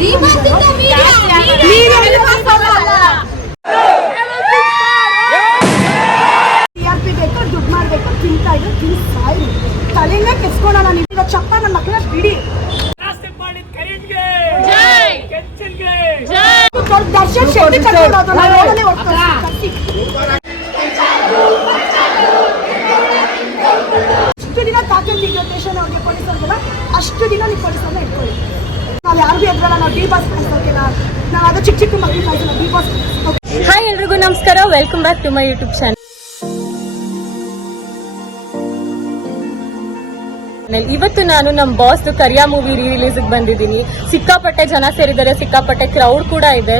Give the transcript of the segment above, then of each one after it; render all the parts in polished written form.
ಬೇಕು, ದುಡ್ಡು ಮಾಡ್ಬೇಕು, ತಿಂತಾ ಇದ್ರು, ತಿನ್ನಿ ಸಾಯಿ ತಲೆನೇ ಕೆಸ್ಕೊಳ್ಳೋಣ. ನೀವು ಚಪ್ಪ ನನ್ನ ಮಕ್ಕಳ ಬಿಡಿ. ದರ್ಶನ್ ಶೆಟ್ಟಿ ಕರ್ಕೊಂಡೋದು ನಾನು ನೋಡಲೇ ಹೋಗ್ತಾರೆ. ಅಷ್ಟು ದಿನ ತಾಕಂತಿದ್ದ ಸ್ಟೇಷನ್ ಅವ್ರಿಗೆ ಪೊಲೀಸರಿಗೆಲ್ಲ ಅಷ್ಟು ದಿನ ನೀವು ಪೊಲೀಸರನ್ನ ಇಟ್ಕೊಳ್ಳಿ. ನಾವು ಯಾರಿಗೂ ಎದ್ರಲ್ಲ. ನಾವು ಡಿ ಬಾಸ್ ಕಳಿಸೋಕಿಲ್ಲ. ನಾವು ಅದು ಚಿಕ್ಕ ಚಿಕ್ಕ ಮಕ್ಕಳು ಕಳಿಸೋಣ. D boss. ಹಾಯ್ ಎಲ್ರಿಗೂ ನಮಸ್ಕಾರ. Welcome back to my YouTube channel. ಇವತ್ತು ನಾನು ನಮ್ಮ ಬಾಸ್ ಕರಿಯಾ ಮೂವಿ ರಿಲೀಸ್ ಬಂದಿದ್ದೀನಿ. ಸಿಕ್ಕಾಪಟ್ಟೆ ಜನ ಸೇರಿದ್ದಾರೆ, ಸಿಕ್ಕಾಪಟ್ಟೆ ಕ್ರೌಡ್ ಕೂಡ ಇದೆ.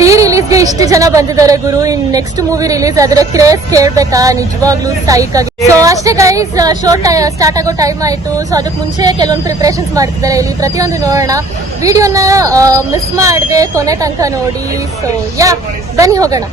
ರಿಲೀಸ್ಗೆ ಇಷ್ಟು ಜನ ಬಂದಿದ್ದಾರೆ ಗುರು. ಇನ್ ನೆಕ್ಸ್ಟ್ ಮೂವಿ ರಿಲೀಸ್ ಆದ್ರೆ ಕ್ರೇಜ್ ಕೇಳ್ಬೇಕಾ ನಿಜವಾಗ್ಲೂ ಸೈಕ್ ಆಗಿ. ಸೊ ಅಷ್ಟೇ ಗೈಸ್, ಶೋ ಸ್ಟಾರ್ಟ್ ಆಗೋ ಟೈಮ್ ಆಯ್ತು. ಸೊ ಅದಕ್ಕೆ ಮುಂಚೆ ಕೆಲವೊಂದು ಪ್ರಿಪರೇಷನ್ಸ್ ಮಾಡ್ತಿದ್ದಾರೆ. ಇಲ್ಲಿ ಪ್ರತಿಯೊಂದು ನೋಡೋಣ. ವಿಡಿಯೋನ ಮಿಸ್ ಮಾಡದೆ ಕೊನೆ ತನಕ ನೋಡಿ. ಸೊ ಬನ್ನಿ ಹೋಗೋಣ.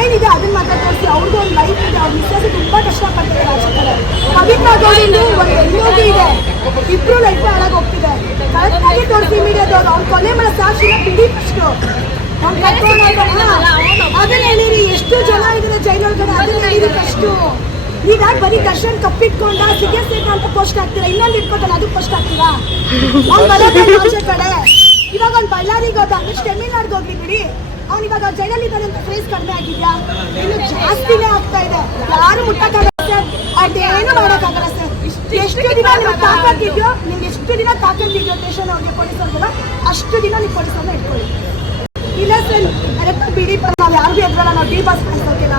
ಏನಿದೆ ಅದನ್ನ ಮಾತ್ರ ತೋರಿಸಿ. ಅವ್ರಿಗೂ ಒಂದು ಲೈಫ್ ಇದೆ. ಅವ್ರ ಮಿಸ್ಸಸ್ ತುಂಬಾ ಕಷ್ಟಪಡ್ತಿದ್ದಾರೆ. ರಾಜಕೀಯ ಪವಿತ್ರ ಗೌಡಿಂದು ಒಂದು ಹೆಣ್ಣೋಗಿ ಇದೆ. ಇಬ್ರು ಲೈಫ್ ಹಾಳಾಗಿ ಹೋಗ್ತಿದೆ. ಕರೆಕ್ಟಾಗಿ ತೋರಿಸಿ ಮೀಡಿಯಾದವ್ರು. ಅವ್ನು ಕೊಲೆ ಮಾಡೋ ಸಾಕ್ಷಿನ ಬಿಡಿ ಫಸ್ಟ್. ಅವ್ನು ಅದನ್ನ ಹೇಳಿರಿ. ಎಷ್ಟು ಜನ ಇದ್ದಾರೆ ಜೈಲೊಳಗಡೆ ಅದನ್ನ ಹೇಳಿರಿ ಫಸ್ಟ್. ನೀವ್ಯಾಕೆ ಬರೀ ದರ್ಶನ್ ಕಪ್ಪಿಟ್ಕೊಂಡ ಸಿಗೇಟ್ ಅಂತ ಪೋಸ್ಟ್ ಹಾಕ್ತೀರಾ? ಇನ್ನೊಂದು ಇಟ್ಕೊಟ್ಟಲ್ಲ ಅದು ಪೋಸ್ಟ್ ಹಾಕ್ತೀರಾ? ಅವ್ನು ಬರೋದೇ ಆಚೆ ಕಡೆ. ಇವಾಗ ಒಂದು ಬಳ್ಳಾರಿಗೆ ಹೋದ ಅಂದ್ರೆ ತಮಿಳ್ನಾಡಿಗೆ ಹೋಗ್ಲಿ ಬಿಡಿ. ಅವ್ನು ಇವಾಗ ಜೈಲಲ್ಲಿ ಇದ್ದಾನೆ ಅಂತ ಫ್ರೇಸ್ ಕಡಿಮೆ ಆಗಿದ್ಯಾ? ಇನ್ನು ಜಾಸ್ತಿನೇ ಆಗ್ತಾ ಇದೆ. ಯಾರು ಮುಟ್ಟಕ್ಕಾಗಲ್ಲ ಸರ್. ಅದೇನು ಮಾಡೋಕ್ಕಾಗಲ್ಲ ಸರ್. ಎಷ್ಟು ದಿನ ನೀವು ತಾಕತ್ತಿದ್ಯೋ, ನಿಮ್ಗೆ ಎಷ್ಟು ದಿನ ತಾಕತ್ತಿದ್ಯೋ ಸ್ಟೇಷನ್ ಅವ್ರಿಗೆ ಪೊಲೀಸರಿಗೆಲ್ಲ ಅಷ್ಟು ದಿನ ನೀವು ಪೊಲೀಸರನ್ನ ಇಟ್ಕೊಳ್ಳಿ. ಇಲ್ಲ ಸರ್ ಅದಕ್ಕೆ ಬಿಡಿ. ನಾವು ಯಾರಿಗೂ ಎದ್ರಲ್ಲ. ನಾವು ಡಿ ಬಾಸ್ ಕಳಿಸೋಕಿಲ್ಲ.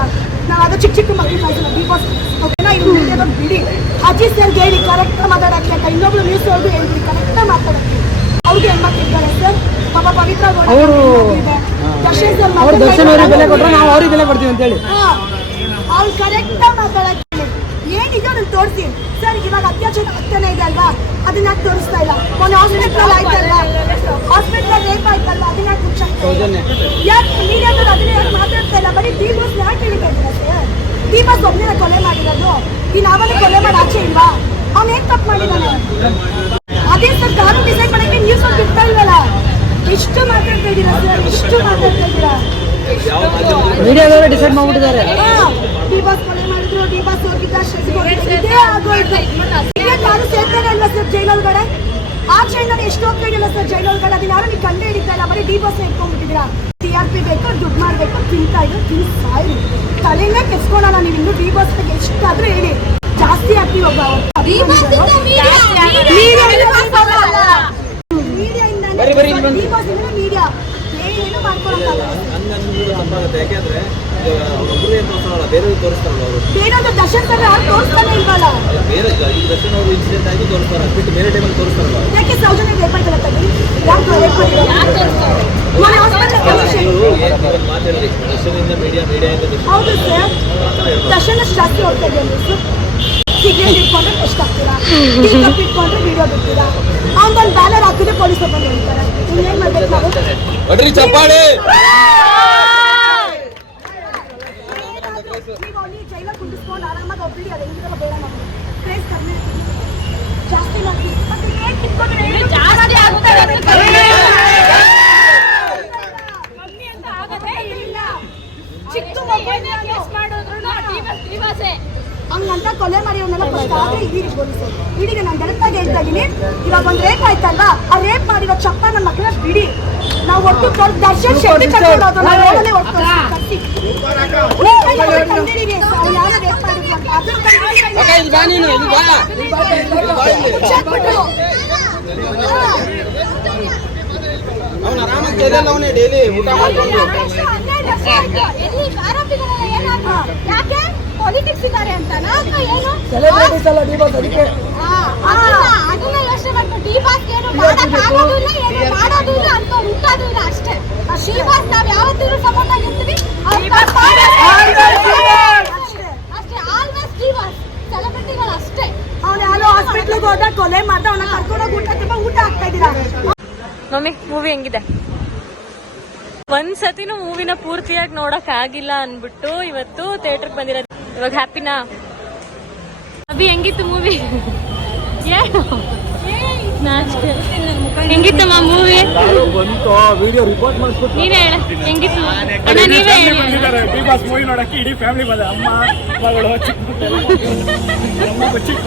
ನಾವು ಅದು ಚಿಕ್ಕ ಚಿಕ್ಕ ಮಕ್ಕಳು ಕಳಿಸೋಣ. ಡಿ ಬಾಸ್ ಓಕೆನಾ? ಇನ್ನು ಬಿಡಿ. ಅಜಿ ಸರ್ಗೆ ಹೇಳಿ ಕರೆಕ್ಟ್ ಮಾತಾಡಕ್ಕೆ ಅಂತ. ಇನ್ನೊಬ್ರು ನ್ಯೂಸ್ ಅವ್ರಿಗೂ ಹೇಳ್ಬಿಡಿ ಕರೆಕ್ಟ್ ಮಾತಾಡಕ್ಕೆ. ಅವ್ರಿಗೆ ಹೆಣ್ಮಕ್ಳಿದ್ದಾರೆ ಸರ್. ಪಾಪ ಪವಿತ್ರ ಅವರು ದರ್ಶನ್ ಅವ್ರಿಗೆ ಬೆಲೆ ಕೊಟ್ಟರೆ ನಾವು ಅವ್ರಿಗೆ ಬೆಲೆ ಕೊಡ್ತೀವಿ ಅಂತ ಹೇಳಿ ಅವ್ರು ಕರೆಕ್ಟ್ ಮಾತಾಡಕ್ಕೆ ಏನಿದೆ ಅದನ್ನ ತೋರಿಸಿ ಸರ್. ಇವಾಗ ಅತ್ಯಾಚಾರ ಆಗ್ತಾನೆ ಇದೆ ಅಲ್ವಾ? ಅದನ್ನ ತೋರಿಸ್ತಾ ಇಲ್ಲ. ಒಂದು ಹಾಸ್ಪಿಟಲ್ ಆಯ್ತಲ್ವಾ? ಹಾಸ್ಪಿಟಲ್ ರೇಪ್ ಆಯ್ತಲ್ವಾ? ಅದನ್ನ ಯಾಕೆ ಮೀಡಿಯಾದವ್ರು ಅದನ್ನ ಯಾರು ಮಾತಾಡ್ತಾ ಇಲ್ಲ? ಬರೀ ಡಿ ಬಾಸ್ ಯಾಕೆ ಹೇಳಿತಾ ಇದ್ದೀರಾ ಸರ್? ಡಿ ಬಾಸ್ ಒಬ್ಬನೇ ಕೊಲೆ ಮಾಡಿರೋದು. ಈ ನಾವಲ್ಲಿ ಕೊಲೆ ಮಾಡಿ ಆಚೆ ಇಲ್ವಾ? ಅವ್ನು ಏನ್ ತಪ್ಪು ಮಾಡಿದಾನೆ? ಅದೇ ಸರ್ ಕಾನೂನು ಡಿಸೈಡ್ ಮಾಡಕ್ಕೆ ನ್ಯೂಸ್ ಅವ್ರು ಬಿಡ್ತಾ ಇಲ್ವಲ್ಲ. ಇಷ್ಟು ಮಾತಾಡ್ತಾ ಇದ್ದೀರಾ ಸರ್? ಇಷ್ಟು ಮಾತಾಡ್ತಾ ಇದ್ದೀರಾ? ಮೀಡಿಯಾದವರು ಡಿಸೈಡ್ ಮಾಡ್ಬಿಟ್ಟಿದ್ದಾರೆ. ಡಿ ಬಾಸ್ ಕೊಲೆ ಮಾಡಿದ್ರು, ಡಿ ಬಾಸ್ ಹೋಗಿದ್ದ, ಇದೇ ಆಗೋಯ್ತು. ಯಾರು ಸೇರ್ತಾನೆ ಅಲ್ವಾ ಸರ್ ಜೈಲೊಳಗಡೆ? ಆಚೆ ಇಂದ ಎಷ್ಟು ಹೋಗ್ತಾ ಇದೆಯಲ್ಲ ಸರ್ ಜೈಲೊಳಗಡೆ. ಅದನ್ನ ಯಾರು ನೀವು ಕಂಡು ಹಿಡಿತಾ ಇಲ್ಲ. ಬರೀ ಡಿ ಬಾಸ್ ಇಟ್ಕೊಂಡ್ಬಿಟ್ಟಿದ್ದೀರಾ. TRP ಬೇಕು, ದುಡ್ಡು ಮಾಡ್ಬೇಕು, ತಿಂತಾ ಇದ್ರು, ತಿನ್ನಿ ಸಾಯಿ ತಲೆನೇ ಕೆಸ್ಕೊಳ್ಳೋಣ. ನೀವು ಇನ್ನು ಡಿ ಬಾಸ್ ಬಗ್ಗೆ ಎಷ್ಟಾದ್ರೂ ಹೇಳಿ ಜಾಸ್ತಿ ಆಗ್ತೀವಿ. ಒಬ್ಬ ಮೀಡಿಯಾ ಏನು ಮಾಡ್ಕೊಳಕ್ಕಾಗಲ್ಲ. ಬೇರೆ ದರ್ಶನ್ ಸರ್ ಅವ್ರು ತೋರಿಸ್ತಾನೆ ಇಲ್ವಲ್ಲ. ಯಾಕೆ ಸೌಜನ್ಯ ರೇಪ್ ಆಯ್ತಲ್ಲ ತಗಿ? ಹೌದು ಸರ್. ದರ್ಶನ್ ಅಷ್ಟು ಜಾಸ್ತಿ ಹೋಗ್ತಾ ಇದೆ ನ್ಯೂಸ್. ಸಿಗರೇಟ್ ಇಟ್ಕೊಂಡ್ರೆ ಎಷ್ಟು ಹಾಕ್ತೀರಾ? ಟೀ ಕಪ್ ಇಟ್ಕೊಂಡ್ರೆ ವಿಡಿಯೋ ಬಿಡ್ತೀರಾ? ಅವ್ನು ಬ್ಯಾನರ್ ಹಾಕಿದ್ರೆ ಪೊಲೀಸರು ಬಂದು ಹೇಳ್ತಾರೆ. ಇನ್ನೇನ್ ಮಾಡ್ಬೇಕು ನಾವು? ನೀವು ಅಲ್ಲಿ ಜೈಲ ಕುಂಡಿಸ್ಕೊಂಡು ಆರಾಮಾಗಿ ಒಬ್ಬರಿಗೆ ಅದು ಬೇಡ ನಾವು ಕ್ರೇಜ್ ಕಡಿಮೆ ಜಾಸ್ತಿ ಮಾಡ್ತೀವಿ. ಇದೀನಿ. ಇವಾಗ ಒಂದು ರೇಪ್ ಆಯ್ತಲ್ವಾ, ಆ ರೇಪ್ ಮಾಡಿರೋ ಚಪ್ಪ ನನ್ನ ಮಕ್ಕಳ ಬಿಡಿ. ನಾವು ಒಟ್ಟು ದರ್ಶನ್ ಶೆಟ್ಟಿ ಕರ್ಕೊಂಡು ನಾವು ರೋಡಲ್ಲೇ ಒಟ್ಟು ಕಟ್ಟಿ ಕಂಡಿದ್ದೀವಿ. ಅವ್ನು ಯಾರೋ ರೇಪ್ ಮಾಡಿದ್ರು ಅಂತ ಅದನ್ನ ಮುಚ್ಚಾಕ್ಬಿಟ್ರು. ಅವನು ಆರಾಮಾಗಿ ಜೈಲಲ್ಲಿ ಅವನೇ ಡೈಲಿ ಊಟ ಮಾಡ್ಕೊಂಡು ಯಾಕೆ ಪಾಲಿಟಿಕ್ಸ್ ಇದ್ದಾರೆ ಅಂತನಾ ಏನು ಸೆಲೆಬ್ರಿಟೀಸ್ ಅಲ್ಲ ಡಿಬಾಸ್ ಅದಕ್ಕೆ ಅದನ್ನ ಯೋಚನೆ ಮಾಡ್ಕೊಂಡು ಡಿಬಾಸ್ ಏನು ಮಾಡೋದು ಇಲ್ಲ ಏನು ಮಾಡೋದು ಇಲ್ಲ ಅಂತ ಹುಟ್ಟೋದು ಇಲ್ಲ ಅಷ್ಟೇ. ಡಿಬಾಸ್ ನಾವ್ ಯಾವತ್ತಿಗೂ ಸಪೋರ್ಟ್ ಆಗಿರ್ತೀವಿ ಅಷ್ಟೇ. ಆಲ್ವೇಸ್ ಡಿಬಾಸ್ ಸೆಲೆಬ್ರಿಟಿಗಳು ಅಷ್ಟೇ. ಅವ್ನು ಯಾರೋ ಹಾಸ್ಪಿಟ್ಲಿಗೆ ಹೋದಾಗ ಕೊಲೆ ಮಾಡ್ದ, ಅವನ ಕರ್ಕೊಂಡೋಗಿ ಊಟ ಆಗ್ತಾ ಇದ್ದೀರಾ. ಮಮ್ಮಿ ಮೂವಿ ಹೆಂಗಿದೆ? ಒಂದ್ಸತಿನೂ ಮೂವಿನ ಪೂರ್ತಿಯಾಗಿ ನೋಡಕ್ ಆಗಿಲ್ಲ ಅನ್ಬಿಟ್ಟು ಇವತ್ತು ಥಿಯೇಟರ್ಗೆ ಬಂದಿರೋದು. ಇವಾಗ ಹ್ಯಾಪಿನಾ? ಅಭಿ ಹೆಂಗಿತ್ತು ಮೂವಿ? ಹೆಂಗಿತ್ತಮ್ಮ ಮೂವಿ? ವಿಡಿಯೋ ರಿಪೋರ್ಟ್ ಮಾಡಿಸ್ಬಿಟ್ಟು ನೀನೇ ಹೇಳ ಹೆಂಗಿತ್ತು ಅಣ್ಣ, ನೀವೇ ಹೇಳಿ. ಡಿಬಾಸ್ ಮೂವಿ ನೋಡಕ್ಕೆ ಇಡೀ ಫ್ಯಾಮಿಲಿ ಬಂದ, ಅಮ್ಮ ಮಗಳು ಚಿಕ್ಕ